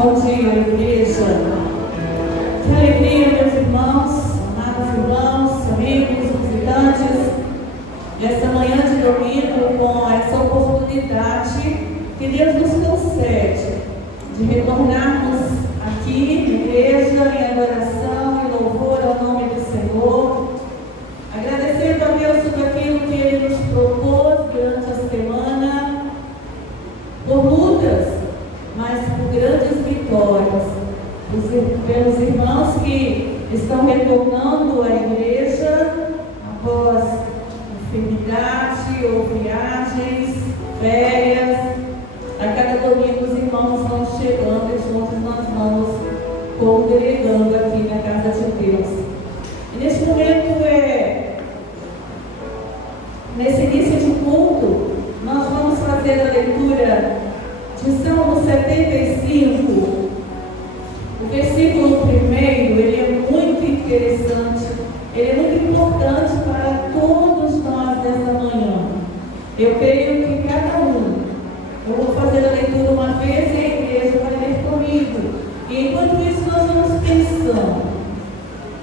Bom dia, igreja. Que alegria, meus irmãos, amados irmãos, amigos, visitantes, nesta manhã de domingo, com essa oportunidade que Deus nos concede de retornarmos aqui na igreja em adoração e louvor ao nome do Senhor, agradecendo a Deus tudo aquilo que Ele nos propôs durante a semana, por lutas, mas por grandes vitórias, pelos irmãos que estão retornando à igreja após enfermidade ou viagens, férias. A cada domingo os irmãos vão chegando e juntos nós vamos congregando aqui na casa de Deus. E neste momento, nesse início de culto, nós vamos fazer a leitura de Salmo 75. O versículo primeiro, ele é muito interessante, ele é muito importante para todos nós nessa manhã. Eu creio que cada um, eu vou fazer a leitura uma vez e a igreja vai ler comigo. E enquanto isso nós vamos pensando.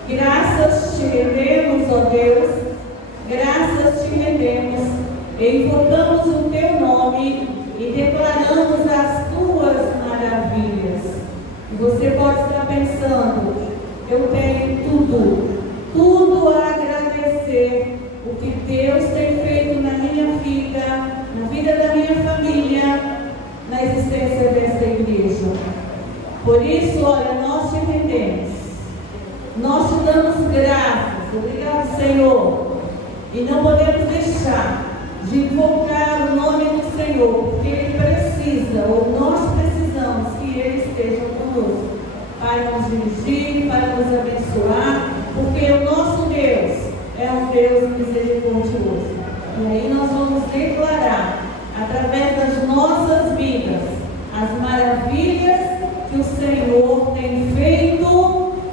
Graças te rendemos, ó Deus, graças te rendemos, e invocamos o teu nome e declaramos as tuas maravilhas. E você pode estar pensando, eu tenho tudo a agradecer, o que Deus tem feito na minha vida, na vida da minha família, na existência desta igreja. Por isso, olha, nós te rendemos, nós te damos graças. Obrigado, Senhor. E não podemos deixar de invocar o nome do Senhor, porque Ele precisa, ou nós precisamos que Ele esteja conosco, para nos dirigir, para nos abençoar, porque o nosso Deus é um Deus misericordioso. E aí nós vamos declarar, através das nossas vidas, as maravilhas que o Senhor tem feito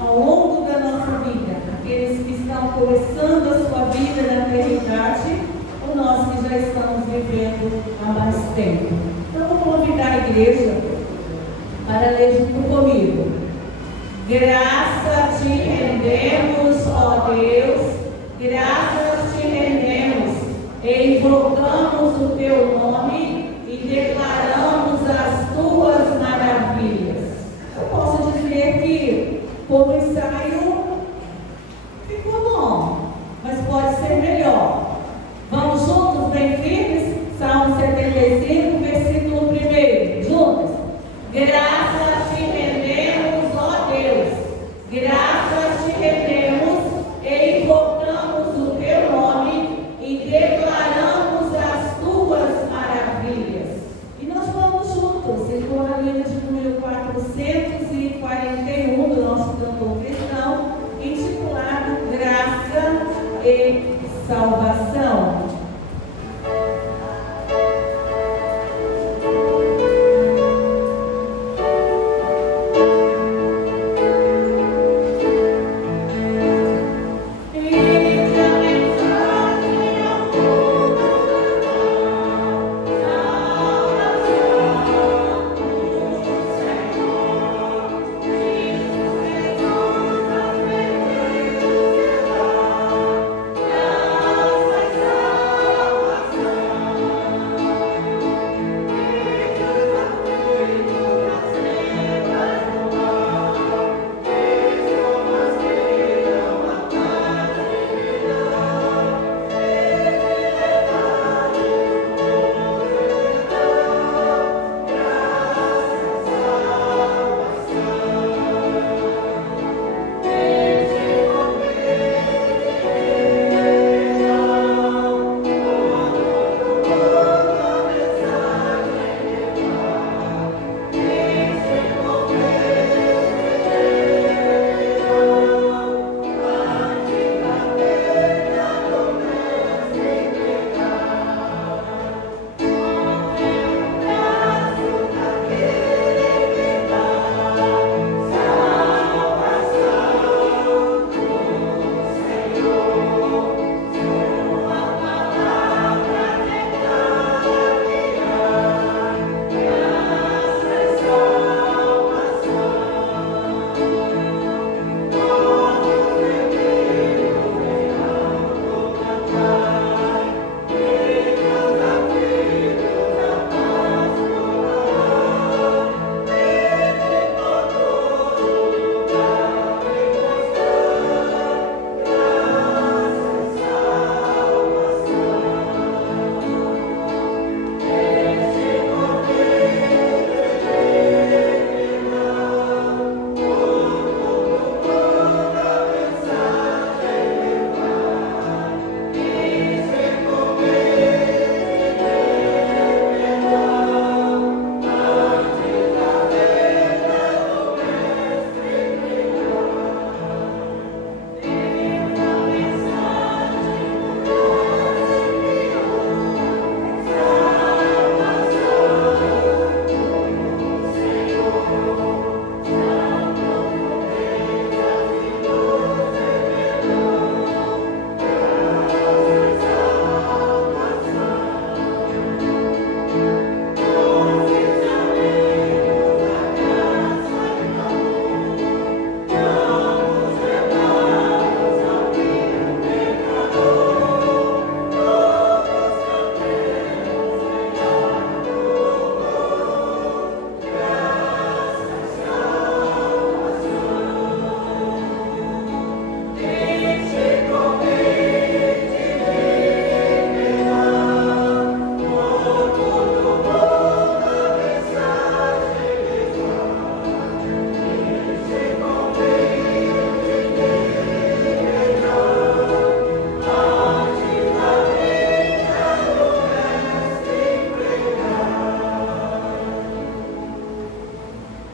ao longo da nossa vida. Aqueles que estão começando a sua vida na eternidade, ou nós que já estamos vivendo há mais tempo. Então, vou convidar a igreja para ler junto comigo. Graça te rendemos, ó Deus, graças te rendemos, e invocamos o teu nome e declaramos as tuas maravilhas. Eu posso dizer que, como ensaio, ficou bom, mas pode ser melhor. Vamos juntos, bem firmes? Salmo 75, versículo 1. Juntos. Graças te rendemos, ó Deus. Graças te rendemos e invocamos o teu nome e declaramos as tuas maravilhas.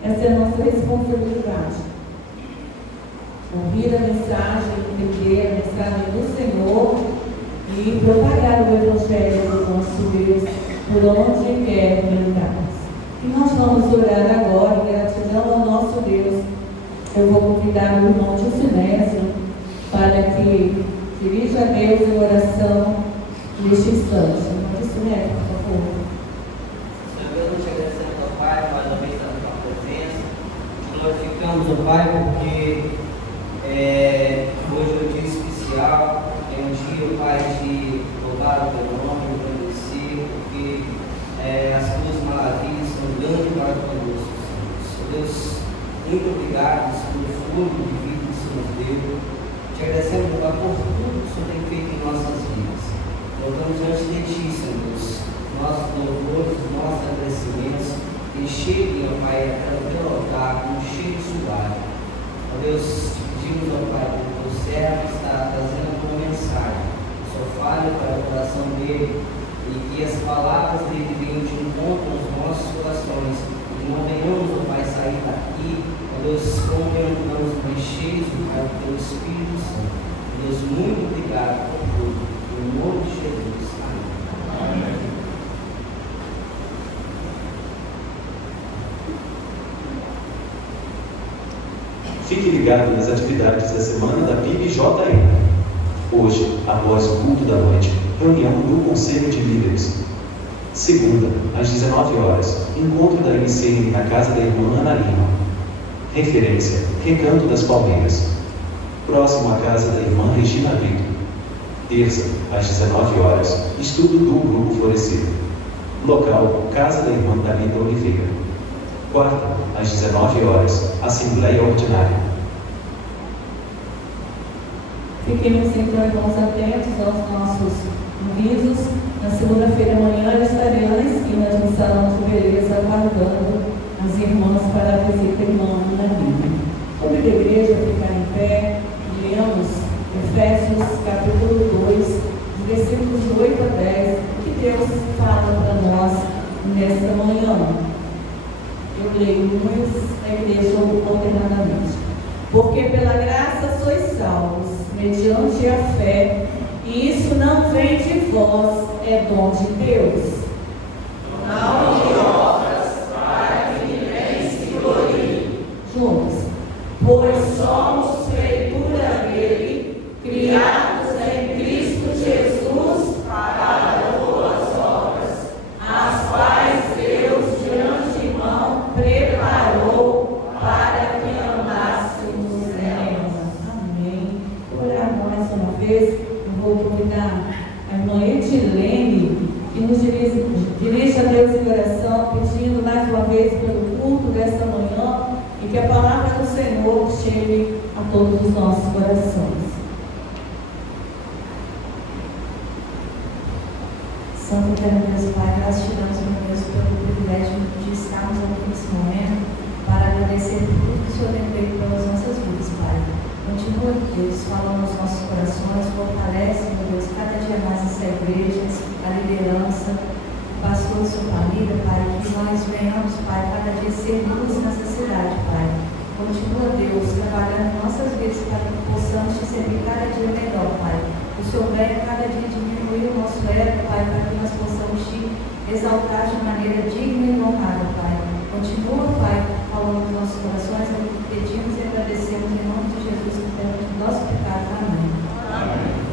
Essa é a nossa responsabilidade. Ouvir a mensagem, entender a mensagem do Senhor e propagar o Evangelho do nosso Deus por onde quer que andarmos. E nós vamos orar agora em gratidão ao nosso Deus. Eu vou convidar o irmão Dicinésio para que dirija a Deus em oração neste instante. Irmão Dicinésio, por favor. Senhor, nós te agradecemos, ó Pai, mais uma vez na tua presença. Te glorificamos, ó Pai, porque hoje é um dia especial, é um dia, ó Pai, de louvar o teu nome, agradecer, porque as tuas maravilhas são grandes para conosco, Senhor. Deus, muito obrigado pelo fundo de vida que o Senhor nos deu. Te agradecemos, ó Pai, por tudo que o Senhor tem feito em nossas vidas. Voltamos diante de Ti, Senhor Deus, nossos louvores, nossos agradecimentos, que cheguem, ó Pai, até o teu altar com um cheiro suave. Ó Deus, te pedimos, ó Pai, que o teu servo está trazendo a tua mensagem, só fale para o coração dele e que as palavras dele venham de encontro aos nossos corações e não venhamos, ó Pai, sair daqui, ó Deus, como venhamos cheios, ó Pai, do teu Espírito Santo. Deus, muito obrigado por tudo. Em nome de Jesus. Amém. Amém. Fique ligado nas atividades da semana da PIB-JM. Hoje, após o culto da noite, reunião do Conselho de Líderes. Segunda, às 19 horas, encontro da ICM na casa da irmã Ana Lima. Referência, Recanto das Palmeiras. Próximo à casa da irmã Regina Brito. Terça, às 19 horas, estudo do Grupo Florescer. Local, casa da irmã Thalita Oliveira. Quarta, às 19 horas, Assembleia Ordinária. Fiquemos então, irmãos, atentos aos nossos avisos. Na segunda-feira amanhã eu estarei lá na esquina de um salão de beleza aguardando as irmãs para a visita irmã Ana Lima. Sobre a igreja, ficar em pé, leamos Efésios capítulo 2, versículos 8 a 10, que Deus fala para nós nesta manhã. Eu leio a igreja ordenadamente. Porque pela graça sois salvos, mediante a fé, e isso não vem de vós, é dom de Deus. Não de obras, para que ninguém se glorie. Juntos. Pois somos feitura dele, criados em Cristo Jesus para boas obras, as quais Deus de antemão preparou para que andássemos nelas. Amém. Orar mais uma vez, eu vou convidar a irmã Edilene, que nos dirige a Deus em oração, pedindo mais uma vez pelo culto desta manhã e que a palavra do Senhor chegue a todos os nossos corações. Santo eterno Deus Pai, nós te damos, meu Deus, pelo privilégio de estarmos aqui nesse momento para agradecer por tudo que o Senhor tem feito pelas nossas vidas, Pai. Continua, Deus, falando aos nossos corações, fortalece, meu Deus, cada dia mais essa igreja, a liderança, o pastor e sua família, Pai, que nós venhamos, Pai, cada dia ser luz nessa cidade, Pai. Continua, Deus, trabalhando em nossas vidas para que possamos te servir cada dia melhor, Pai. O Senhor venha cada dia diminuir o nosso ego, Pai, para que nós possamos te exaltar de maneira digna e honrada, Pai. Continua, Pai, falando nos nossos corações, é o que pedimos e agradecemos em nome de Jesus, que pelo nosso pecado. Amém. Amém.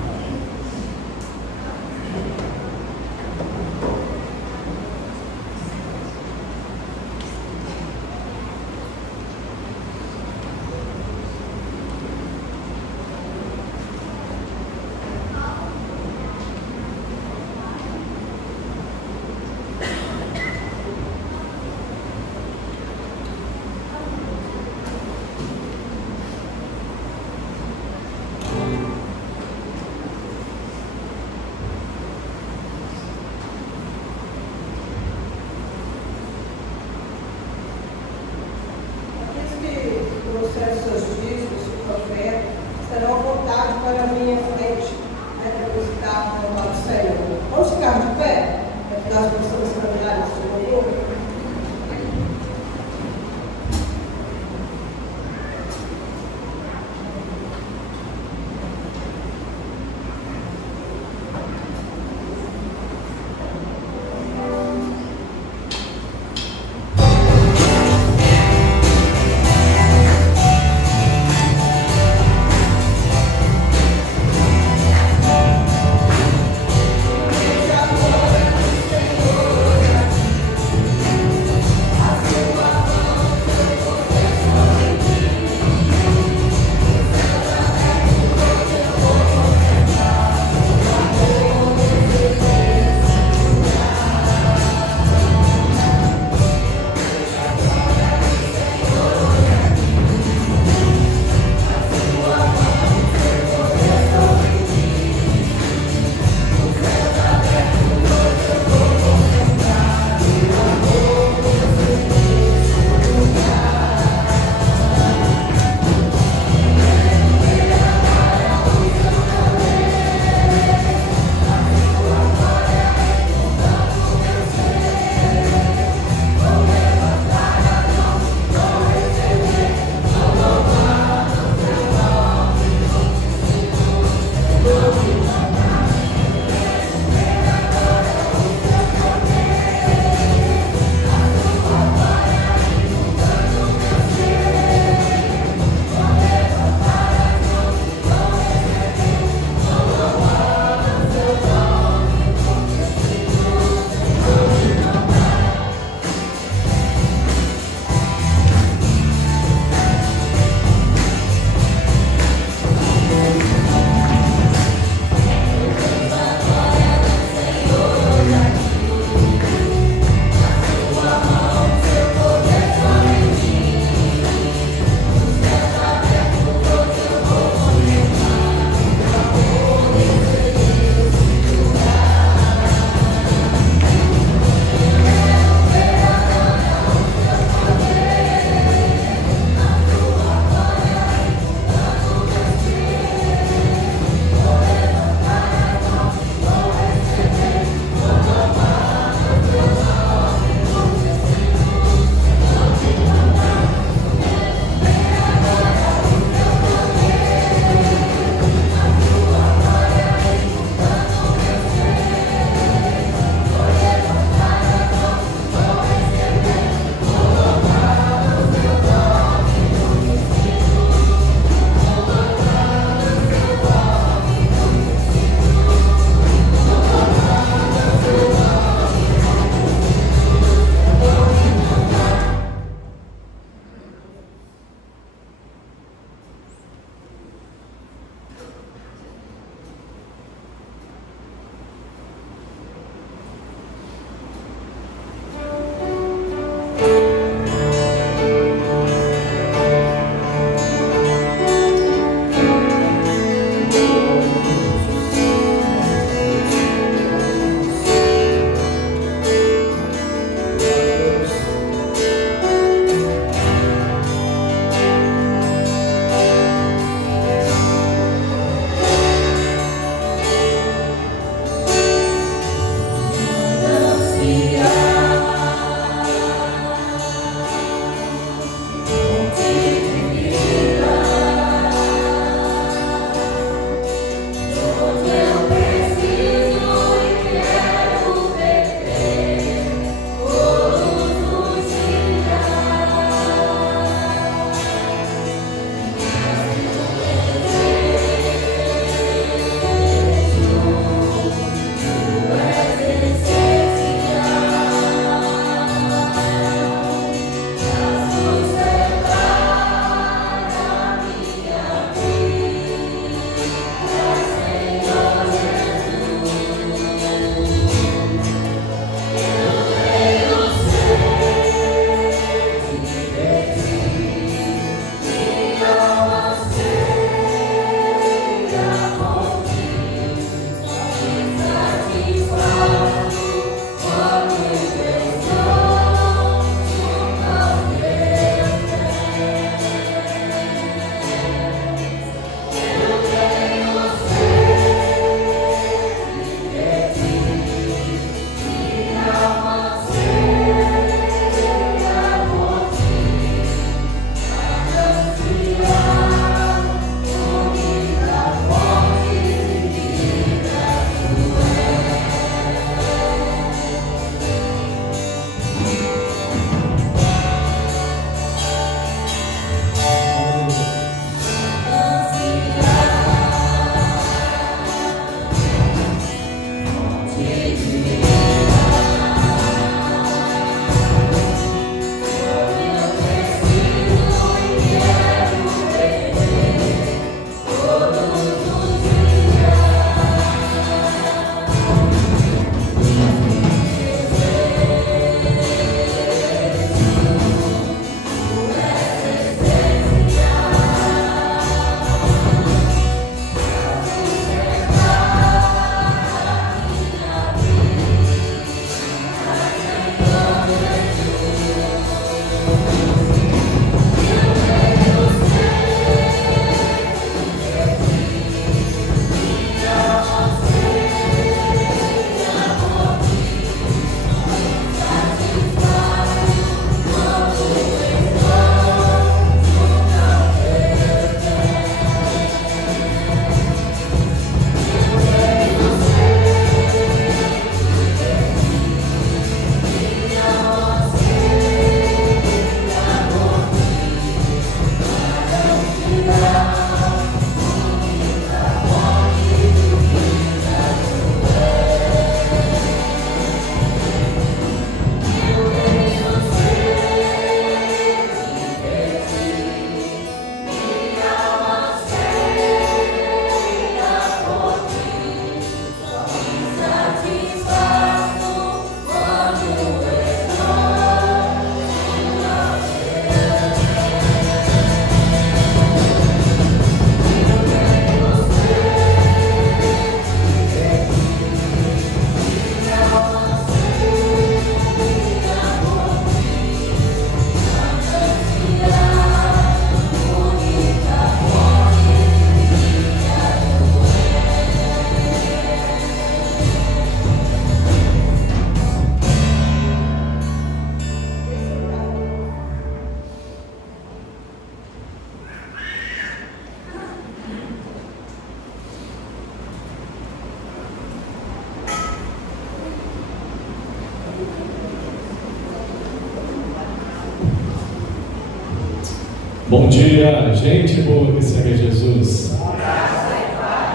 Bom dia, gente boa que segue Jesus.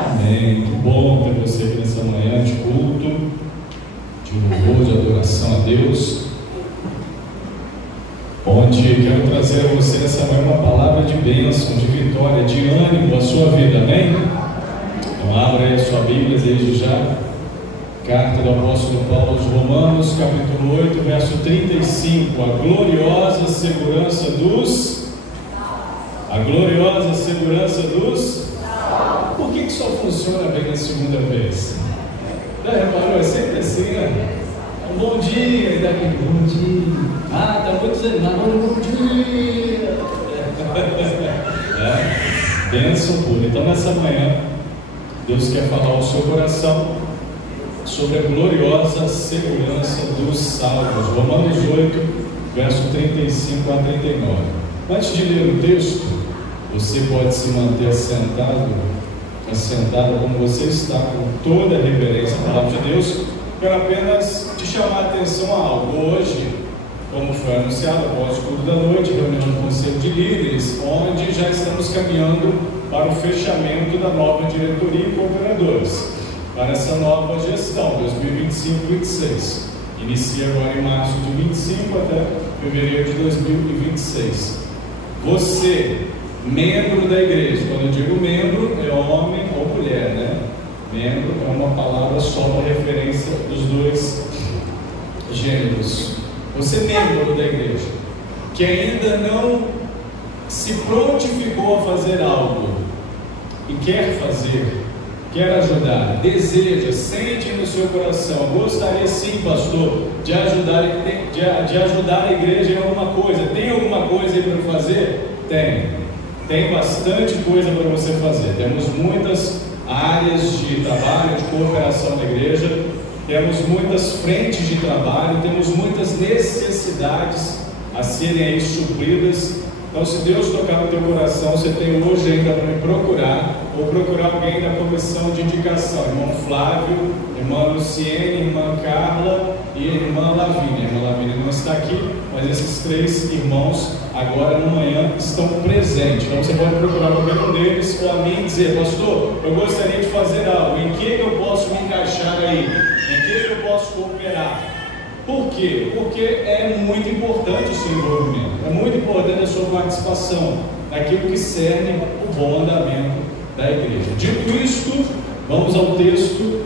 Amém. Que bom ter você aqui nessa manhã de culto, de louvor, de adoração a Deus. Onde quero trazer a você nessa manhã uma palavra de bênção, de vitória, de ânimo à sua vida. Amém? Então abra aí a sua Bíblia desde já. Carta do apóstolo Paulo aos Romanos, capítulo 8, verso 35. A gloriosa segurança dos... Por que só funciona bem na segunda vez? Já reparou? É sempre assim, né? Um bom dia, e daqui, bom dia. Ah, tá muito desanimado, bom dia. Bênção pura. Então nessa manhã, Deus quer falar ao seu coração sobre a gloriosa segurança dos salvos. Romanos 8, verso 35 a 39. Antes de ler o texto, você pode se manter assentado como você está, com toda a reverência à palavra de Deus. Quero apenas te chamar a atenção a algo. Hoje, como foi anunciado após o culto da noite, reunião do Conselho de Líderes, onde já estamos caminhando para o fechamento da nova diretoria e cooperadores, para essa nova gestão, 2025-26. Inicia agora em março de 25 até fevereiro de 2026. Você, membro da igreja, quando eu digo membro, é homem ou mulher, né? Membro é uma palavra só para referência dos dois gêneros. Você, membro da igreja, que ainda não se prontificou a fazer algo e quer fazer, quer ajudar, deseja, sente no seu coração, gostaria sim, pastor, de ajudar a igreja em alguma coisa. Tem alguma coisa aí para fazer? Tem bastante coisa para você fazer. Temos muitas áreas de trabalho, de cooperação da igreja, temos muitas frentes de trabalho, temos muitas necessidades a serem aí supridas. Então, se Deus tocar no teu coração, você tem hoje ainda para me procurar, ou procurar alguém da comissão de indicação, irmão Flávio, irmã Luciene, irmã Carla e irmã Lavínia. A irmã Lavínia não está aqui, mas esses três irmãos agora no manhã estão presentes. Então você pode procurar qualquer um deles ou a mim e dizer: pastor, eu gostaria de fazer algo, em que eu posso me encaixar aí? Em que eu posso cooperar? Por quê? Porque é muito importante o seu envolvimento, é muito importante a sua participação naquilo que cerne o bom andamento da igreja. Dito isto, vamos ao texto,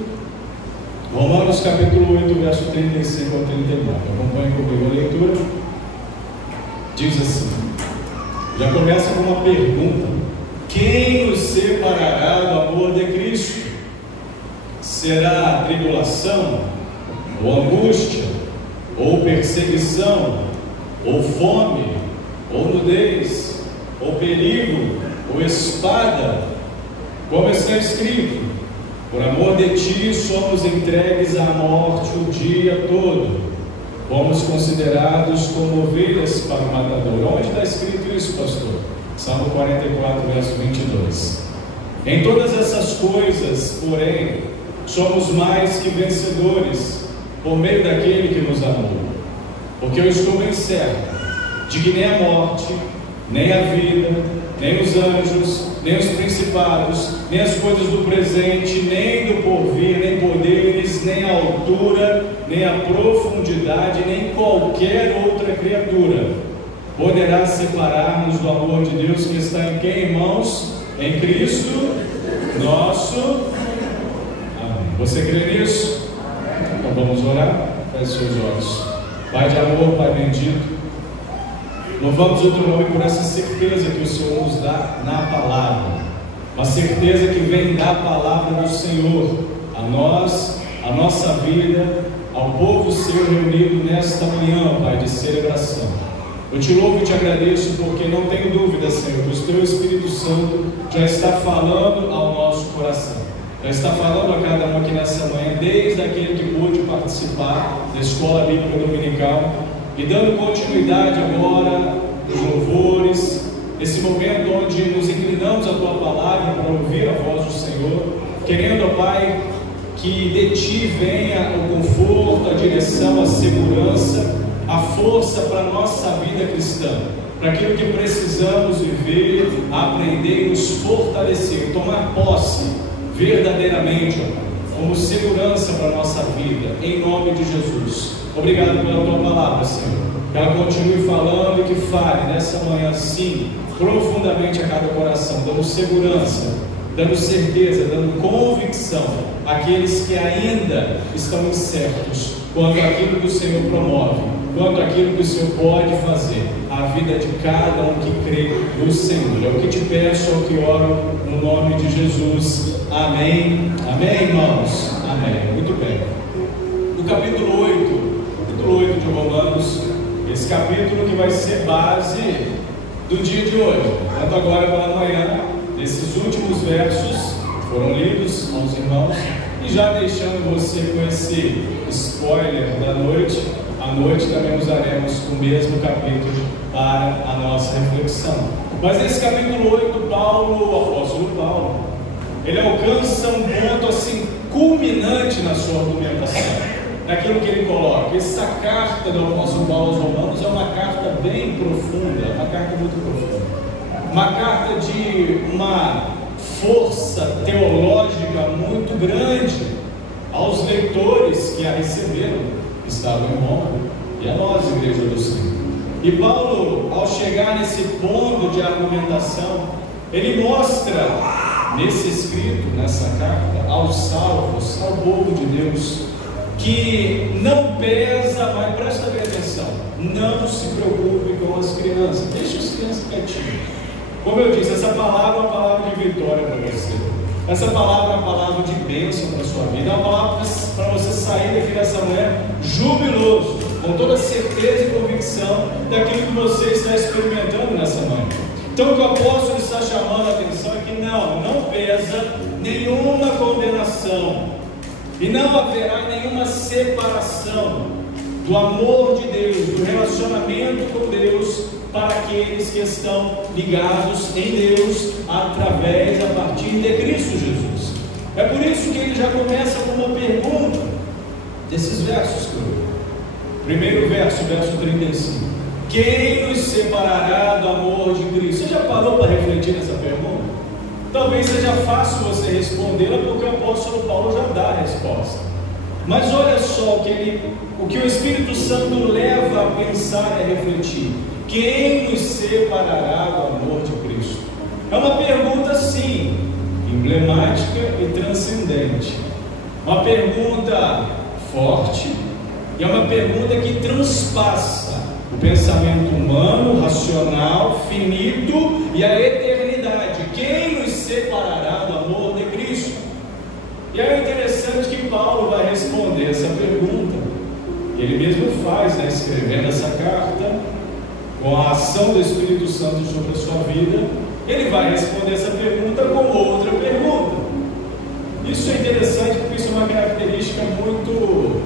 Romanos capítulo 8, verso 35 ao 39. Acompanhe comigo a leitura. Diz assim, já começa com uma pergunta: quem nos separará do amor de Cristo? Será a tribulação, ou angústia, ou perseguição, ou fome, ou nudez, ou perigo, ou espada? Como está escrito: por amor de ti somos entregues à morte o dia todo, fomos considerados como ovelhas para o matador. Onde está escrito isso, pastor? Salmo 44, verso 22. Em todas essas coisas, porém, somos mais que vencedores, por meio daquele que nos amou. Porque eu estou bem certo de que nem a morte, nem a vida, nem os anjos, nem os principados, nem as coisas do presente, nem do porvir, nem poderes, nem a altura, nem a profundidade, nem qualquer outra criatura poderá separar-nos do amor de Deus que está em quem, irmãos? Em Cristo nosso. Amém. Você crê nisso? Então vamos orar? Feche seus olhos. Pai de amor, Pai bendito, louvamos o teu nome por essa certeza que o Senhor nos dá na palavra, uma certeza que vem da palavra do Senhor a nós, a nossa vida, ao povo seu reunido nesta manhã, Pai, de celebração. Eu te louvo e te agradeço porque não tenho dúvida, Senhor, que o teu Espírito Santo já está falando ao nosso coração, já está falando a cada um aqui nessa manhã, desde aquele que pôde participar da Escola Bíblica Dominical, e dando continuidade agora dos louvores, esse momento onde nos inclinamos à tua palavra para ouvir a voz do Senhor, querendo, ó Pai, que de ti venha o conforto, a direção, a segurança, a a força para a nossa vida cristã, para aquilo que precisamos viver, aprender e nos fortalecer, tomar posse verdadeiramente, ó Pai, como segurança para a nossa vida, em nome de Jesus. Obrigado pela Tua palavra, Senhor. Que ela continue falando e que fale nessa manhã, sim, profundamente a cada coração, dando segurança, dando certeza, dando convicção àqueles que ainda estão incertos quanto àquilo que o Senhor promove, quanto àquilo que o Senhor pode fazer, a vida de cada um que crê no Senhor. É o que te peço, é o que oro, no nome de Jesus. Amém. Amém, irmãos? Amém. Muito bem. No capítulo 8 de Romanos, esse capítulo que vai ser base do dia de hoje, tanto agora pela manhã, esses últimos versos foram lidos aos irmãos, e já deixando você com esse spoiler da noite, à noite também usaremos o mesmo capítulo para a nossa reflexão. Mas nesse capítulo 8, o apóstolo Paulo, ele alcança um ponto assim culminante na sua argumentação, naquilo que ele coloca. Essa carta do apóstolo Paulo aos Romanos é uma carta bem profunda, uma carta muito profunda, uma carta de uma força teológica muito grande aos leitores que a receberam, que estavam em Roma, e a nós, Igreja do Senhor. E Paulo, ao chegar nesse ponto de argumentação, ele mostra nesse escrito, nessa carta, aos salvos, ao povo de Deus, que não pesa, mas presta bem atenção, não se preocupe com as crianças, deixa as crianças quietinhas. Como eu disse, essa palavra é uma palavra de vitória para você, essa palavra é uma palavra de bênção para a sua vida, é uma palavra para você sair daqui dessa manhã jubiloso, com toda certeza e convicção daquilo que você está experimentando nessa manhã. Então o que o apóstolo está chamando a atenção é que não pesa nenhuma condenação, e não haverá nenhuma separação do amor de Deus, do relacionamento com Deus, para aqueles que estão ligados em Deus, a partir de Cristo Jesus. É por isso que ele já começa com uma pergunta, desses versos que eu li. Primeiro verso 35. Quem nos separará do amor de Cristo? Você já parou para refletir nessa pergunta? Talvez seja fácil você respondê-la, porque o apóstolo Paulo já dá a resposta. Mas olha só o que o Espírito Santo leva a pensar e a refletir. Quem nos separará do amor de Cristo? É uma pergunta, sim, emblemática e transcendente. Uma pergunta forte, e é uma pergunta que transpassa o pensamento humano, racional, finito e a eternidade. Quem nos separará do amor de Cristo? E é interessante que Paulo vai responder essa pergunta. Ele mesmo faz, escrevendo essa carta, com a ação do Espírito Santo sobre a sua vida, ele vai responder essa pergunta com outra pergunta. Isso é interessante porque isso é uma característica muito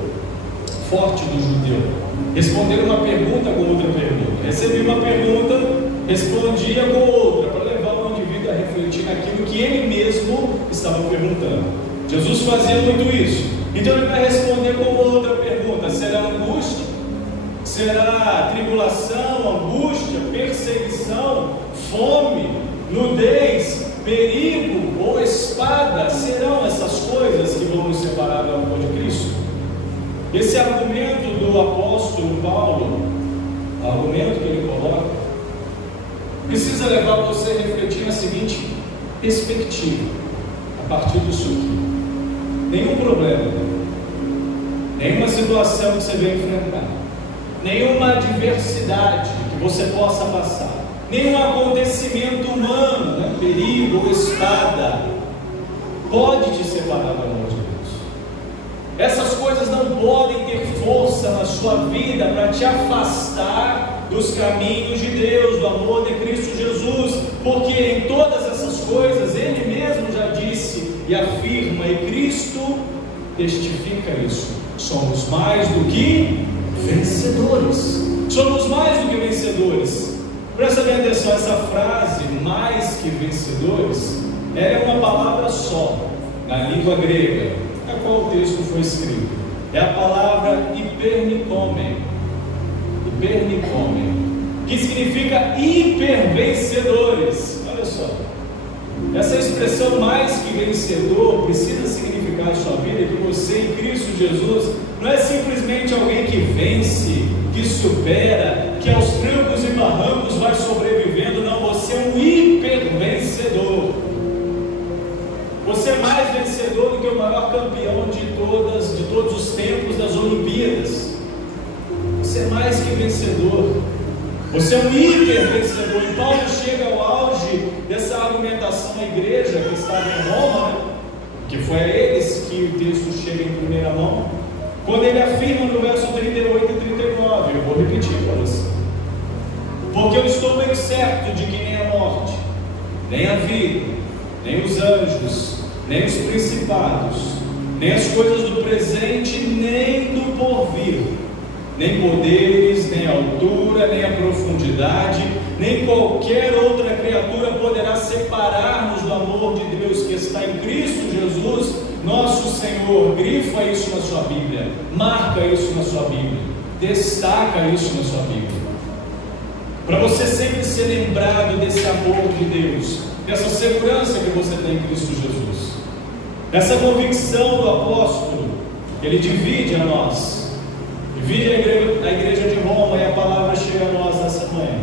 forte do judeu. Responder uma pergunta com outra pergunta. Recebia uma pergunta, respondia com outra, para levar o indivíduo a refletir naquilo que ele mesmo estava perguntando. Jesus fazia muito isso. Então ele vai responder com outra pergunta: será angústia? Será tribulação, angústia, perseguição, fome, nudez, perigo ou espada? Serão essas coisas que vão nos separar do amor de Cristo? Esse argumento do apóstolo Paulo, o argumento que ele coloca, precisa levar você a refletir na seguinte perspectiva, a partir disso aqui. Nenhum problema, nenhuma situação que você venha enfrentar, nenhuma adversidade que você possa passar, nenhum acontecimento humano, perigo ou espada, pode te separar do amor de Deus. Essas coisas não podem ter força na sua vida para te afastar dos caminhos de Deus, do amor de Cristo Jesus, porque em todas essas coisas Ele mesmo já disse e afirma, e Cristo testifica isso: somos mais do que vencedores. Somos mais do que vencedores. Presta bem atenção, essa frase, mais que vencedores, ela é uma palavra só na língua grega, na qual o texto foi escrito. É a palavra hipernicome. hipernicome, que significa hipervencedores. Olha só, essa expressão mais que vencedor precisa significar na sua vida que você em Cristo Jesus não é simplesmente alguém que vence, que supera, que aos trancos e barrancos vai sobrevivendo. Não, você é um hipervencedor. Você é mais vencedor do que o maior campeão de todos os tempos das Olimpíadas. Você é mais que vencedor. Você é um hipervencedor. E Paulo chega ao auge dessa argumentação à igreja que estava em Roma, que foi a eles que o texto chega em primeira mão, quando ele afirma no verso 38 e 39, eu vou repetir para você: porque eu estou bem certo de que nem a morte, nem a vida, nem os anjos, nem os principados, nem as coisas do presente, nem do porvir, nem poderes, nem a altura, nem a profundidade, nem qualquer outra criatura poderá separar-nos do amor de Deus que está em Cristo Jesus, nosso Senhor. Grifa isso na sua Bíblia, marca isso na sua Bíblia, destaca isso na sua Bíblia, para você sempre ser lembrado desse amor de Deus, dessa segurança que você tem em Cristo Jesus, essa convicção do apóstolo. Ele divide a nós, divide a igreja de Roma, e a palavra chega a nós nessa manhã.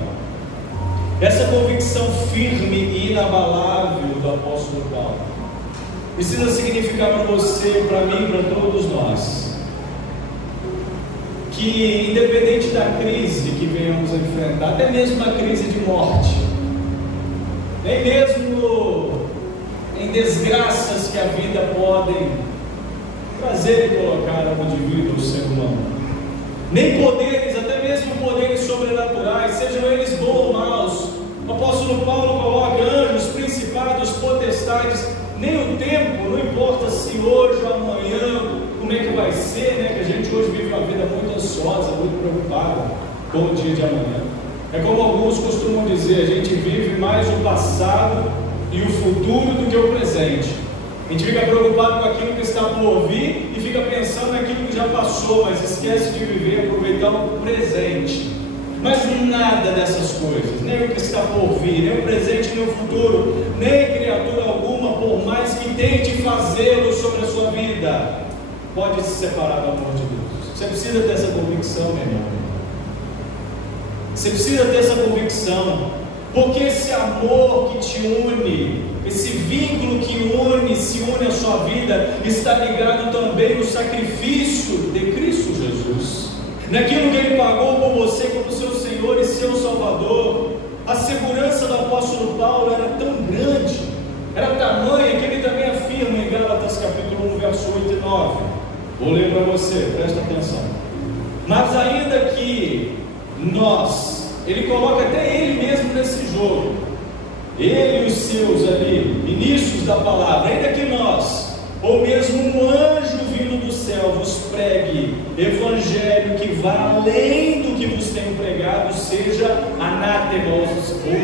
Essa convicção firme e inabalável do apóstolo Paulo precisa significar para você, para mim, para todos nós, que independente da crise que venhamos a enfrentar, até mesmo a crise de morte, nem mesmo em desgraças que a vida pode trazer e colocar ao indivíduo, ao ser humano, nem poderes, até mesmo poderes sobrenaturais, sejam eles bons ou maus. O apóstolo Paulo coloca anjos, principados, potestades, nem o tempo, não importa se hoje ou amanhã, como é que vai ser, né? Que a gente hoje vive uma vida muito ansiosa, muito preocupada com o dia de amanhã. É como alguns costumam dizer, a gente vive mais o passado e o futuro do que o presente. A gente fica preocupado com aquilo que está por vir e fica pensando naquilo que já passou, mas esquece de viver e aproveitar o presente. Mas nada dessas coisas, nem o que está por vir, nem o presente, nem o futuro, nem criatura alguma, por mais que tente fazê-lo sobre a sua vida, pode se separar do amor de Deus. Você precisa ter essa convicção, meu irmão. Você precisa ter essa convicção, porque esse amor que te une, esse vínculo que se une à sua vida, está ligado também no sacrifício de Cristo Jesus, naquilo que Ele pagou por você como seu Senhor e seu Salvador. A segurança do apóstolo Paulo era tão grande, era tamanha, que ele também afirma em Gálatas capítulo 1, verso 8 e 9. Vou ler para você, presta atenção. Mas ainda que nós, ele coloca até ele mesmo nesse jogo, ele e os seus ali, ministros da palavra, ainda que nós, ou mesmo um anjo vindo do céu, vos pregue evangelho que vá além do que vos tenho pregado, seja anátema, ou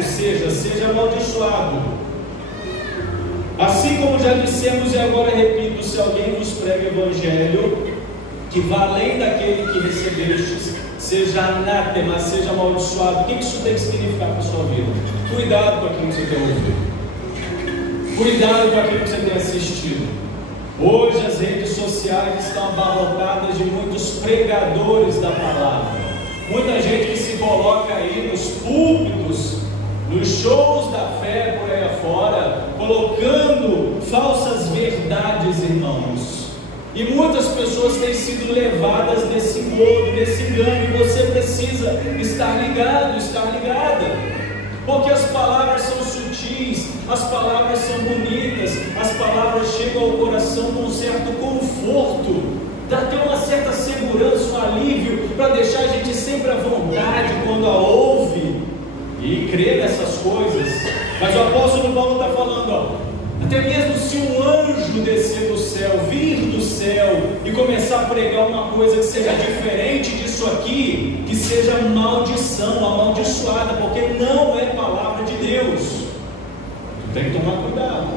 seja amaldiçoado. Assim como já dissemos e agora repito, se alguém vos prega evangelho que vá além daquele que recebestes, seja anátema, seja amaldiçoado. O que isso tem que significar para a sua vida? Cuidado com aquilo que você tem ouvido, cuidado com aquilo que você tem assistido. Hoje as redes sociais estão abarrotadas de muitos pregadores da palavra, muita gente que se coloca aí nos púlpitos, nos shows da fé por aí afora, colocando falsas verdades, irmãos. E muitas pessoas têm sido levadas nesse engodo, nesse engano, e você precisa estar ligado, estar ligada, porque as palavras são sutis, as palavras são bonitas, as palavras chegam ao coração com um certo conforto, dá até uma certa segurança, um alívio, para deixar a gente sempre à vontade quando a ouve e crê nessas coisas. Mas o apóstolo Paulo está falando, ó, até mesmo se um anjo descer do céu, vir do céu e começar a pregar uma coisa que seja diferente disso aqui, que seja maldição, amaldiçoada, porque não é palavra de Deus. Tu tem que tomar cuidado,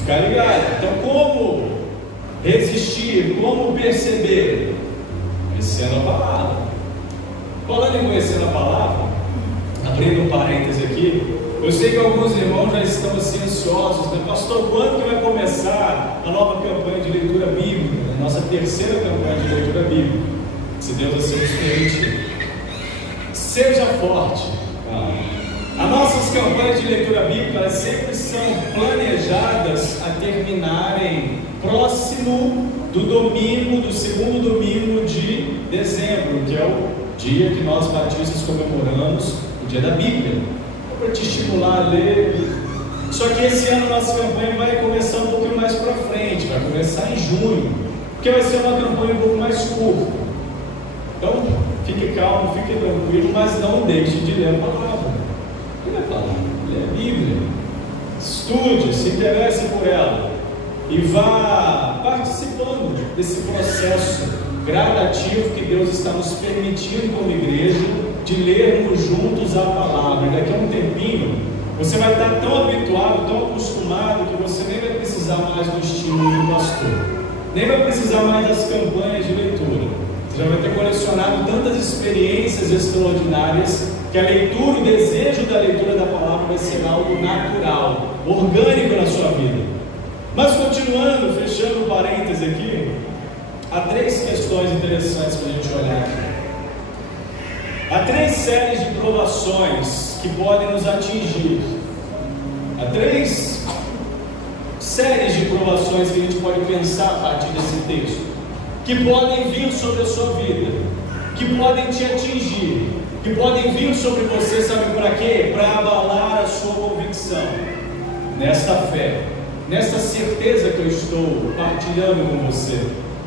ficar ligado. Então, como resistir, como perceber? A conhecendo a palavra. Falando em conhecendo a palavra, abrindo um parêntese aqui, eu sei que alguns irmãos já estão assim ansiosos, né? Pastor, quando que vai começar a nova campanha de leitura bíblica, né? Nossa terceira campanha de leitura bíblica, se Deus assim nos permitir. Seja forte, tá? As nossas campanhas de leitura bíblica, elas sempre são planejadas a terminarem próximo do domingo, do segundo domingo de dezembro, que é o dia que nós batistas comemoramos, o dia da Bíblia, para te estimular a ler. Só que esse ano a nossa campanha vai começar um pouquinho mais para frente, vai começar em junho, porque vai ser uma campanha um pouco mais curta. Então, fique calmo, fique tranquilo, mas não deixe de ler a palavra. Lê a palavra, lê a Bíblia, estude, se interesse por ela e vá participando desse processo gradativo que Deus está nos permitindo como igreja de lermos juntos a palavra. E daqui a um tempinho você vai estar tão habituado, tão acostumado, que você nem vai precisar mais do estímulo do pastor, nem vai precisar mais das campanhas de leitura. Você já vai ter colecionado tantas experiências extraordinárias que a leitura, o desejo da leitura da palavra vai ser algo natural, orgânico na sua vida. Mas continuando, fechando o parêntese aqui, há três questões interessantes para a gente olhar aqui. Há três séries de provações que podem nos atingir. Há três séries de provações que a gente pode pensar a partir desse texto, que podem vir sobre a sua vida, que podem te atingir, que podem vir sobre você, sabe para quê? Para abalar a sua convicção nesta fé, nessa certeza que eu estou partilhando com você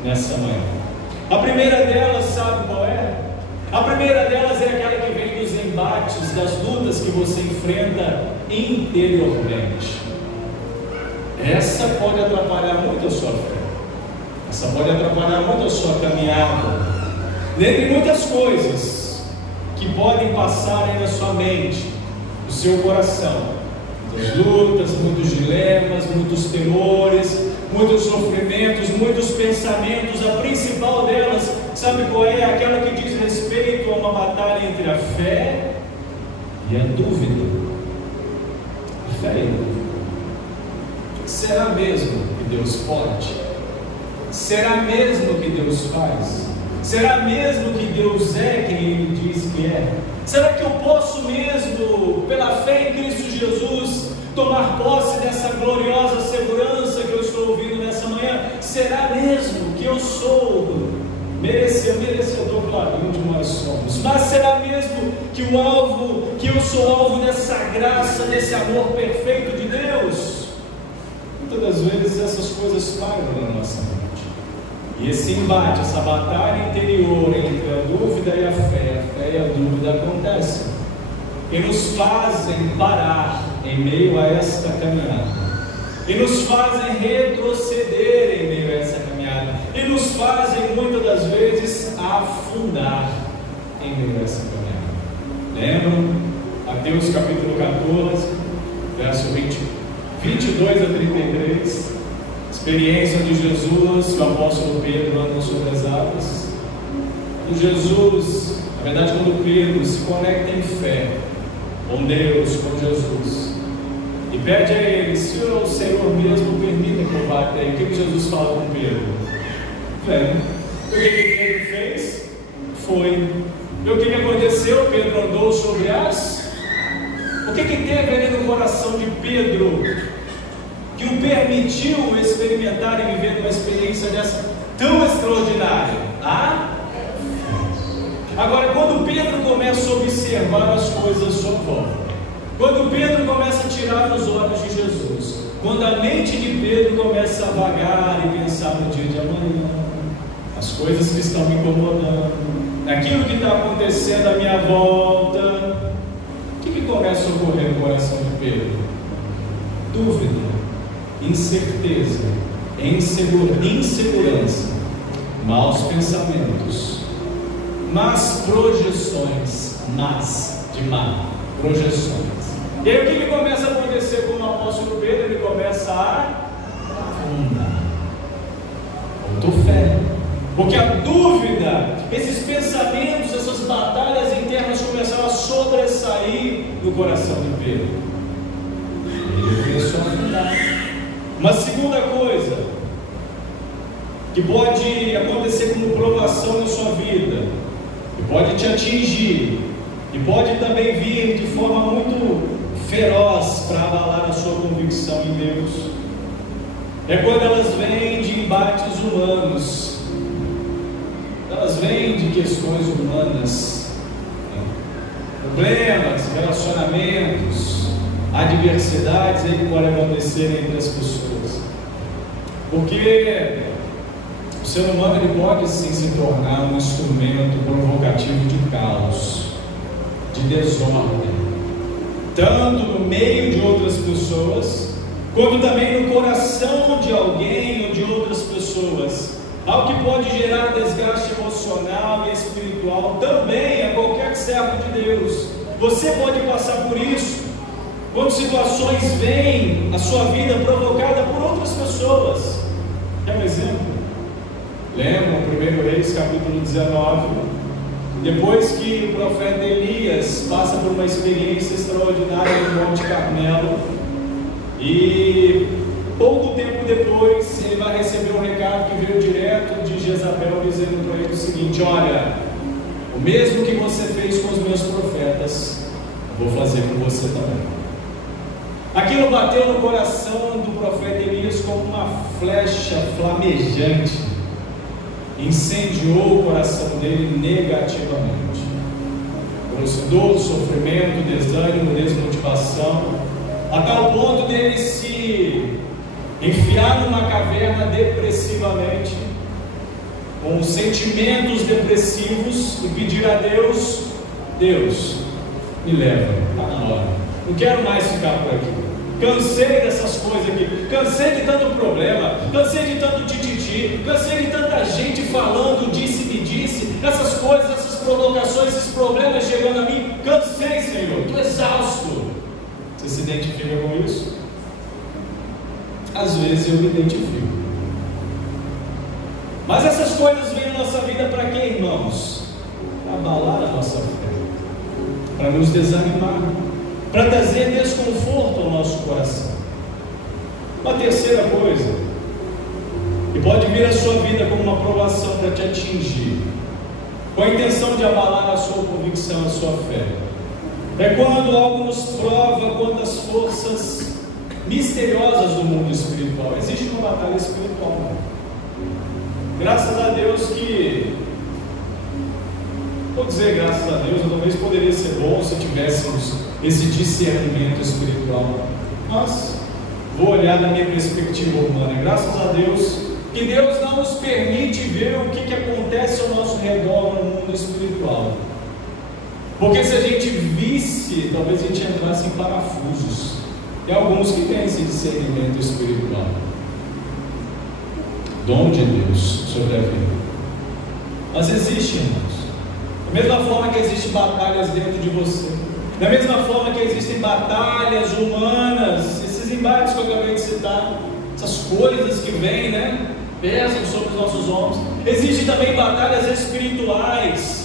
nessa manhã. A primeira delas, sabe qual é? A primeira delas é aquela que vem dos embates, das lutas que você enfrenta interiormente. Essa pode atrapalhar muito a sua fé. Essa pode atrapalhar muito a sua caminhada. Dentre muitas coisas que podem passar aí na sua mente, no seu coração. Muitas lutas, muitos dilemas, muitos temores, muitos sofrimentos, muitos pensamentos. A principal delas, sabe qual é? Aquela que diz respeito a uma batalha entre a fé e a dúvida. A fé e a dúvida. Será mesmo que Deus pode? Será mesmo que Deus faz? Será mesmo que Deus é quem Ele diz que é? Será que eu posso mesmo, pela fé em Cristo Jesus, tomar posse dessa gloriosa segurança que eu estou ouvindo nessa manhã? Será mesmo que eu sou merecedor, claro, de nós somos, mas será mesmo que eu sou alvo dessa graça, desse amor perfeito de Deus? Muitas das vezes essas coisas param na nossa mente. E esse embate, essa batalha interior entre a dúvida e a fé e a dúvida acontecem, e nos fazem parar em meio a esta caminhada, e nos fazem retroceder em meio a essa caminhada, e nos fazem muitas das vezes afundar em meio a essa caminhada. Lembram? Mateus capítulo 14, verso 22 a 33, experiência de Jesus, o apóstolo Pedro andando sobre as águas. E Jesus, na verdade, quando Pedro se conecta em fé com Deus, com Jesus, e pede a ele, se o Senhor mesmo permita que eu vá até aí, o que Jesus fala com Pedro? Vem. O que Pedro fez? Foi. E o que aconteceu? Pedro andou sobre as... O que teve ali no coração de Pedro que o permitiu experimentar e viver uma experiência dessa tão extraordinária? Agora, quando Pedro começa a observar as coisas à sua volta, quando Pedro começa a tirar os olhos de Jesus, quando a mente de Pedro começa a vagar e pensar no dia de amanhã, as coisas que estão me incomodando, naquilo que está acontecendo à minha volta, o que começa a ocorrer no coração de Pedro? Dúvida, incerteza, insegurança, maus pensamentos, más projeções, projeções. E aí o que começa a acontecer com o apóstolo Pedro? Ele começa a afundar. Faltou fé. Porque a dúvida esses pensamentos, essas batalhas internas começaram a sobressair no coração de Pedro. Ele começou a afundar. Uma segunda coisa que pode acontecer como provação na sua vida, que pode te atingir, e pode também vir de forma muito feroz para abalar a sua convicção em Deus, é quando elas vêm de embates humanos, elas vêm de questões humanas, problemas, relacionamentos, adversidades que podem acontecer entre as pessoas, porque o ser humano ele pode sim se tornar um instrumento provocativo de caos, de desordem, tanto no meio de outras pessoas, quanto também no coração de alguém ou de outras pessoas, algo que pode gerar desgaste emocional e espiritual também a qualquer servo de Deus. Você pode passar por isso, quando situações vêm à sua vida provocada por outras pessoas. Quer um exemplo? Lembram 1 Reis capítulo 19, depois que o profeta Elias passa por uma experiência extraordinária no Monte Carmelo, e pouco tempo depois ele vai receber um recado que veio direto de Jezabel, dizendo para ele o seguinte: olha, o mesmo que você fez com os meus profetas, eu vou fazer com você também. Aquilo bateu no coração do profeta Elias como uma flecha flamejante, incendiou o coração dele negativamente, trouxe dor, sofrimento, desânimo, desmotivação, a tal ponto dele se enfiar numa caverna depressivamente, com sentimentos depressivos, e pedir a Deus: Deus, me leva, está na hora, não quero mais ficar por aqui. Cansei dessas coisas aqui, cansei de tanto problema, cansei de tanto tititi, cansei de tanta gente falando disse-me disse, essas coisas, essas provocações, esses problemas chegando a mim, cansei, Senhor, estou exausto. Você se identifica com isso? Às vezes eu me identifico. Mas essas coisas vêm na nossa vida para quê, irmãos? Para abalar a nossa fé, para nos desanimar, para trazer desconforto ao nosso coração. Uma terceira coisa, que pode vir à sua vida como uma provação para te atingir, com a intenção de abalar a sua convicção, a sua fé, é quando algo nos prova quantas forças misteriosas do mundo espiritual. Existe uma batalha espiritual. Graças a Deus que, vou dizer graças a Deus, talvez poderia ser bom se tivéssemos esse discernimento espiritual, mas vou olhar da minha perspectiva humana. Graças a Deus que Deus não nos permite ver o que acontece ao nosso redor no mundo espiritual, porque se a gente visse, talvez a gente entrasse em parafusos. Tem alguns que têm esse discernimento espiritual, dom de Deus sobre a vida. Mas existe, irmãos, da mesma forma que existem batalhas dentro de você, da mesma forma que existem batalhas humanas, esses embates que eu acabei de citar, essas coisas que vêm, pesam sobre os nossos ombros, existem também batalhas espirituais.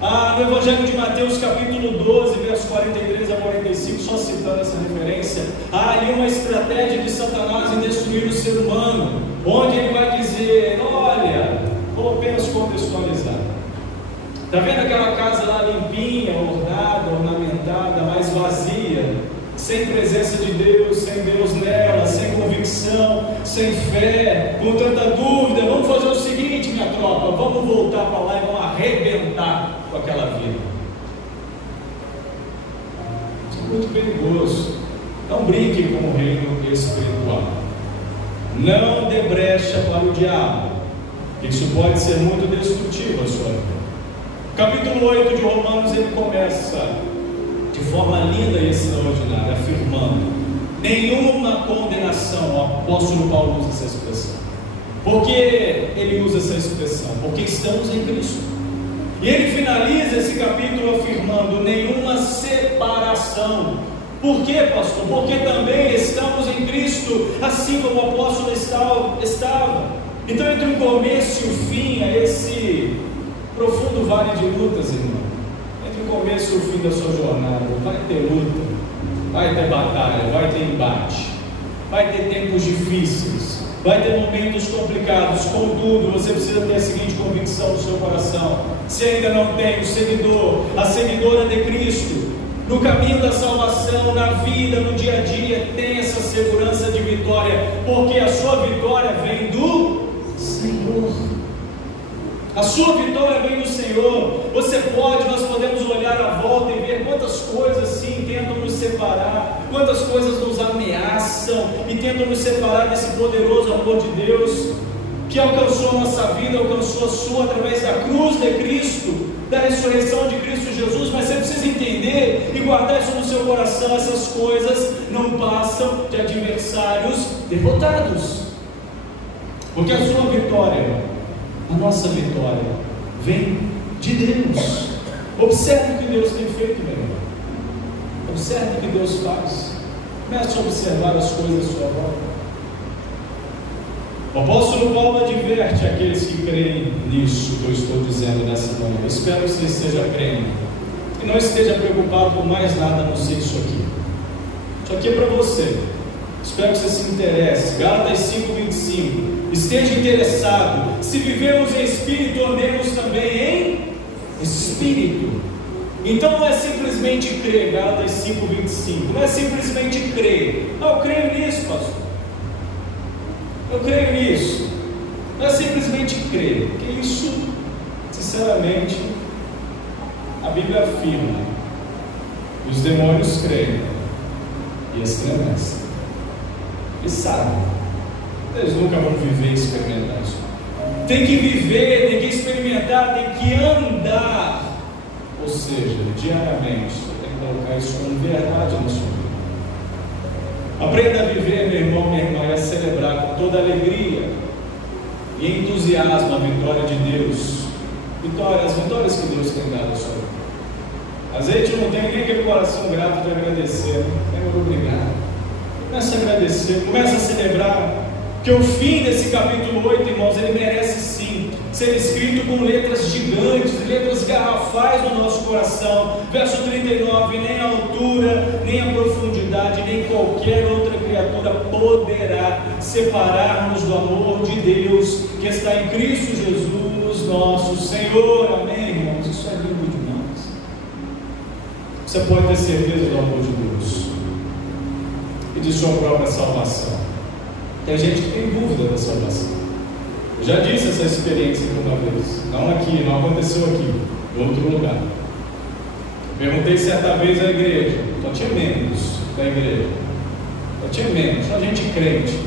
No Evangelho de Mateus capítulo 12, verso 43 a 45, só citando essa referência, há ali uma estratégia de Satanás em destruir o ser humano, onde ele vai dizer: olha, vou apenas contextualizar, está vendo aquela casa lá limpinha, ornada, ornamentada, mas vazia, sem presença de Deus, sem Deus nela, sem convicção, sem fé, com tanta dúvida? Vamos fazer o seguinte, minha tropa, vamos voltar para lá e vamos arrebentar com aquela vida. Isso é muito perigoso. Não brinque com o reino espiritual, não dê brecha para o diabo, isso pode ser muito destrutivo a sua vida. Capítulo 8 de Romanos, ele começa de forma linda e extraordinária, afirmando: nenhuma condenação. O apóstolo Paulo usa essa expressão. Por que ele usa essa expressão? Porque estamos em Cristo. E ele finaliza esse capítulo afirmando: nenhuma separação. Por quê, pastor? Porque também estamos em Cristo, assim como o apóstolo estava. Então, entre o começo e o fim, Profundo vale de lutas, irmão. Entre o começo e o fim da sua jornada, vai ter luta, vai ter batalha, vai ter embate, vai ter tempos difíceis, vai ter momentos complicados. Contudo, você precisa ter a seguinte convicção no seu coração: se ainda não tem o seguidor, a seguidora de Cristo, no caminho da salvação, na vida, no dia a dia, tem essa segurança de vitória, porque a sua vitória vem do Senhor. A sua vitória vem do Senhor. Nós podemos olhar à volta e ver quantas coisas sim tentam nos separar, quantas coisas nos ameaçam e tentam nos separar desse poderoso amor de Deus, que alcançou a nossa vida, alcançou a sua através da cruz de Cristo, da ressurreição de Cristo Jesus. Mas você precisa entender e guardar isso no seu coração: essas coisas não passam de adversários derrotados, porque a sua vitória, a nossa vitória, vem de Deus. Observe o que Deus tem feito, meu irmão. Observe o que Deus faz. Comece a observar as coisas à sua volta. O apóstolo Paulo adverte aqueles que creem nisso que eu estou dizendo nessa manhã. Eu espero que você esteja crendo e não esteja preocupado com mais nada a não ser isso aqui. Isso aqui é para você. Espero que você se interesse. Gálatas 5:25. Esteja interessado. Se vivemos em espírito, andemos também em espírito. Então não é simplesmente crer. Gálatas 5:25. Não é simplesmente crer. Não, eu creio nisso, pastor. Eu creio nisso. Não é simplesmente crer, porque isso, sinceramente, a Bíblia afirma que os demônios creem e estremecem. Eles sabem, eles nunca vão viver e experimentar isso. Tem que viver, tem que experimentar, tem que andar. Ou seja, diariamente, você tem que colocar isso como verdade na sua vida. Aprenda a viver, meu irmão, minha irmã, e a celebrar com toda alegria e entusiasmo a vitória de Deus. As vitórias que Deus tem dado à sua vida. Às vezes não tem nem aquele coração grato de agradecer. Senhor, obrigado. Começa a agradecer, começa a celebrar, que o fim desse capítulo 8, irmãos, ele merece sim ser escrito com letras gigantes, letras garrafais no nosso coração. Verso 39: nem a altura, nem a profundidade, nem qualquer outra criatura poderá separar-nos do amor de Deus que está em Cristo Jesus nosso Senhor. Amém, irmãos? Isso é lindo demais. Você pode ter certeza do amor de Deus e de sua própria salvação. Tem gente que tem dúvida da salvação. Eu já disse essa experiência uma vez, não aqui, não aconteceu aqui, em outro lugar. Perguntei certa vez à igreja, só tinha membros da igreja, só tinha membros, só gente crente.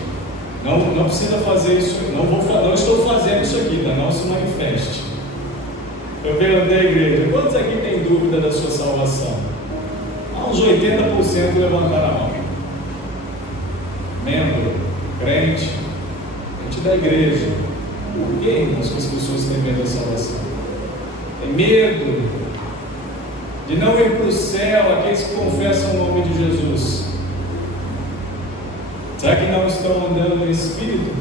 Não precisa fazer isso, não estou fazendo isso aqui, tá? Não se manifeste. Eu perguntei à igreja: quantos aqui têm dúvida da sua salvação? Uns 80% levantaram a mão. Membro, crente, gente da igreja. Por que, irmãos, que as pessoas têm medo da salvação? Tem medo de não ir para o céu aqueles que confessam o nome de Jesus. Será que não estão andando no Espírito?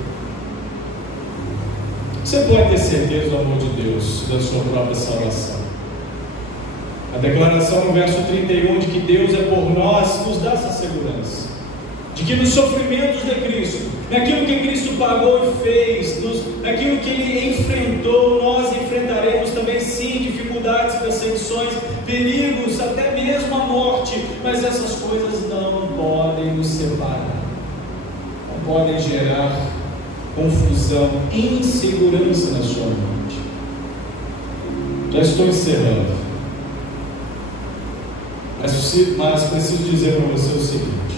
Você pode ter certeza do amor de Deus, da sua própria salvação. A declaração no verso 31 de que Deus é por nós nos dá essa segurança, de que nos sofrimentos de Cristo, naquilo que Cristo pagou e fez, naquilo que Ele enfrentou, nós enfrentaremos também sim dificuldades, perseguições, perigos, até mesmo a morte. Mas essas coisas não podem nos separar, não podem gerar confusão, insegurança na sua mente. Já estou encerrando, mas preciso dizer para você o seguinte: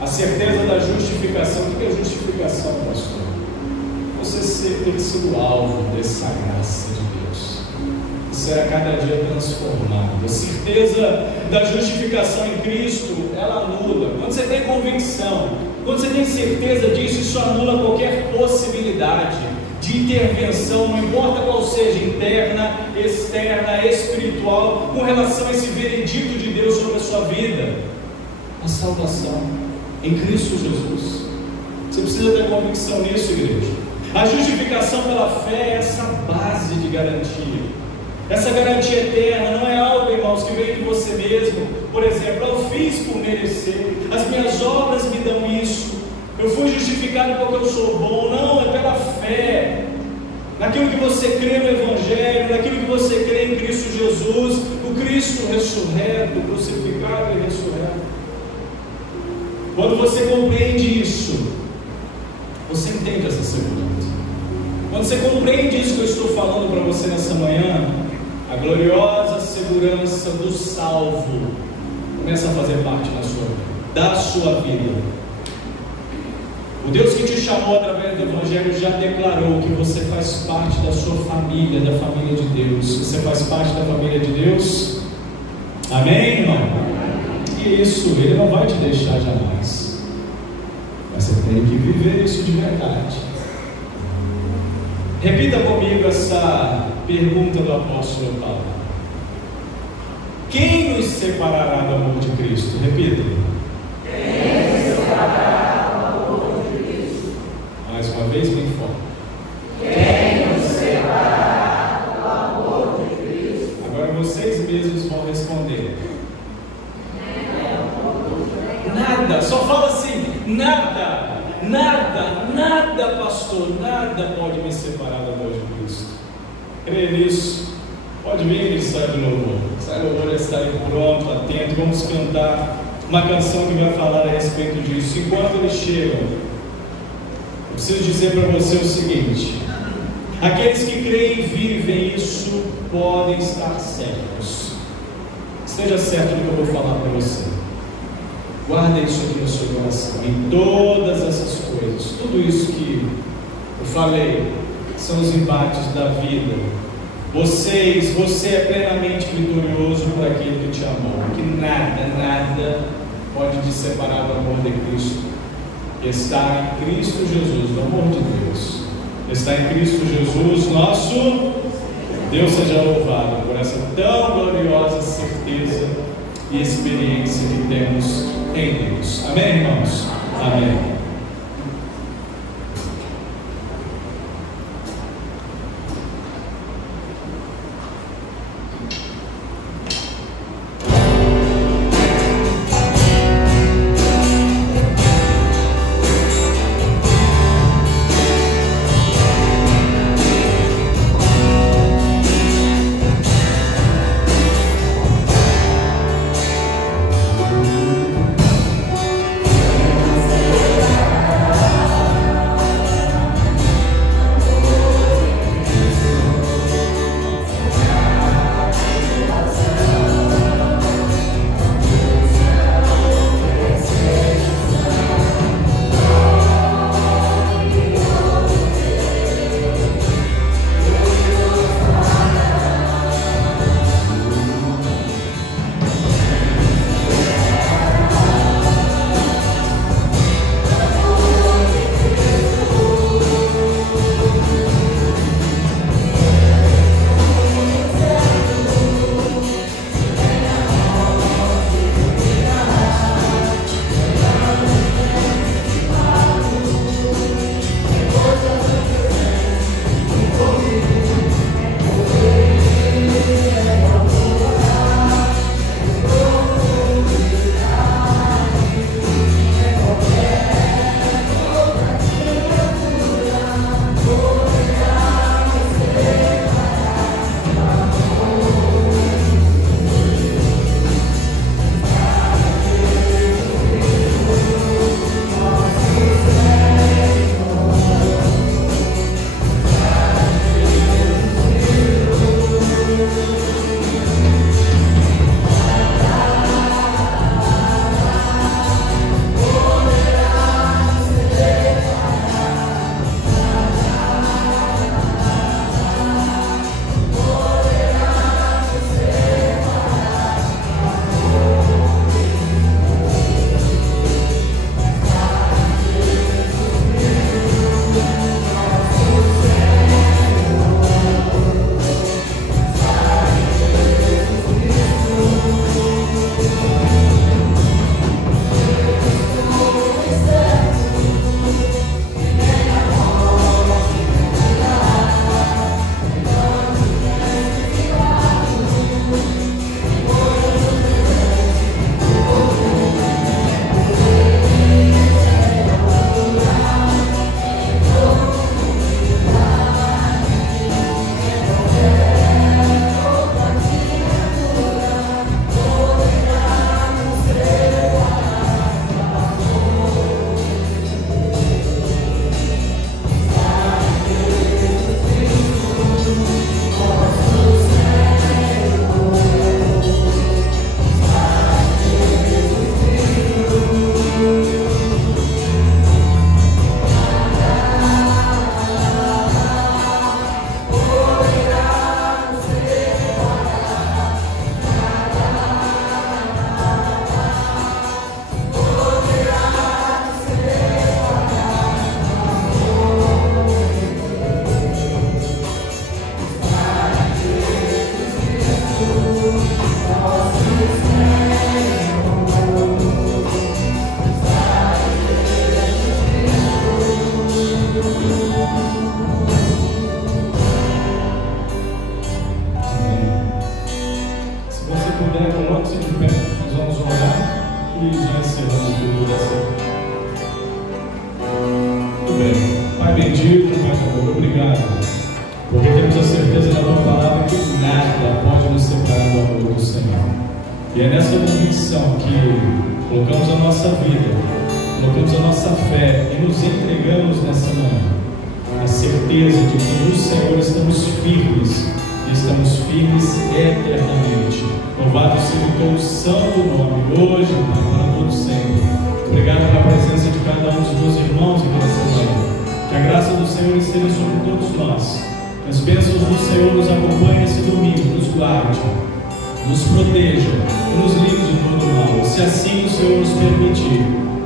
a certeza da justificação. O que é justificação, pastor? Você ter sido alvo dessa graça de Deus, você é a cada dia transformado. A certeza da justificação em Cristo, ela anula. Quando você tem convicção, quando você tem certeza disso, isso anula qualquer possibilidade de intervenção, não importa qual seja, interna, externa, espiritual, com relação a esse veredito de Deus sobre a sua vida. A salvação em Cristo Jesus. Você precisa ter convicção nisso, igreja. A justificação pela fé é essa base de garantia. Essa garantia eterna não é algo, irmãos, que vem de você mesmo. Por exemplo, eu fiz por merecer, as minhas obras me dão isso, eu fui justificado porque eu sou bom. Não, é pela fé, naquilo que você crê no Evangelho, naquilo que você crê em Cristo Jesus, o Cristo ressurreto, crucificado e ressurreto. Quando você compreende isso, você entende essa segurança. Quando você compreende isso que eu estou falando para você nessa manhã, a gloriosa segurança do salvo começa a fazer parte da sua vida. O Deus que te chamou através do Evangelho já declarou que você faz parte da sua família, da família de Deus. Você faz parte da família de Deus? Amém, irmão? E isso, Ele não vai te deixar jamais. Mas você tem que viver isso de verdade. Repita comigo essa pergunta do apóstolo Paulo: quem nos separará do amor de Cristo? Repita. Quem nos separará do amor de Cristo? Mais uma vez, bem forte. Quem nos separará do amor de Cristo? Agora vocês mesmos vão responder. Nada, só fala assim: nada. Nada, pastor, nada pode me separar do amor de Cristo. Crê nisso? Pode vir e sai do louvor. Sai do louvor, está aí pronto, atento. Vamos cantar uma canção que vai falar a respeito disso. Enquanto eles chegam, eu preciso dizer para você o seguinte: aqueles que creem e vivem isso podem estar certos. Esteja certo do que eu vou falar para você. Guarda isso aqui no seu coração. Em todas essas coisas, tudo isso que eu falei, são os embates da vida. Você é plenamente vitorioso por aquele que te amou. Que nada pode te separar do amor de Cristo. Está em Cristo Jesus, do amor de Deus. Está em Cristo Jesus, nosso Deus seja louvado por essa tão gloriosa certeza e experiência que temos em Deus. Amém, irmãos? Amém. Quem nos separará você puder, coloque-se de pé, nós vamos orar e já encerramos tudo dessa. Muito bem. Pai bendito, Pai de amor, obrigado, porque temos a certeza na tua palavra que nada pode nos separar do amor do Senhor. E é nessa convicção que colocamos a nossa vida, colocamos a nossa fé e nos entregamos nessa manhã. A certeza de que no Senhor estamos firmes e estamos firmes eternamente. Louvado seja o teu santo nome, hoje, Pai, para todo sempre. Obrigado pela presença de cada um dos meus irmãos aqui nessa manhã. Que a graça do Senhor esteja sobre todos nós. Que as bênçãos do Senhor nos acompanhem nesse domingo, nos guarde, nos proteja e nos livre de todo mal. Se assim o Senhor nos permitir,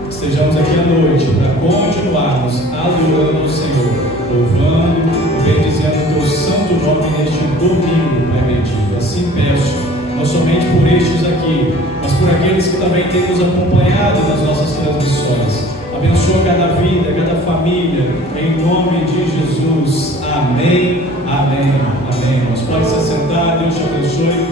estejamos aqui à noite para continuarmos adorando o Senhor, louvando e bendizendo o teu santo nome neste domingo, Pai bendito. Assim peço, não somente por estes aqui, mas por aqueles que também têm nos acompanhado nas nossas transmissões. Abençoa cada vida, cada família, em nome de Jesus. Amém, amém, amém. Mas pode se assentar, Deus te abençoe.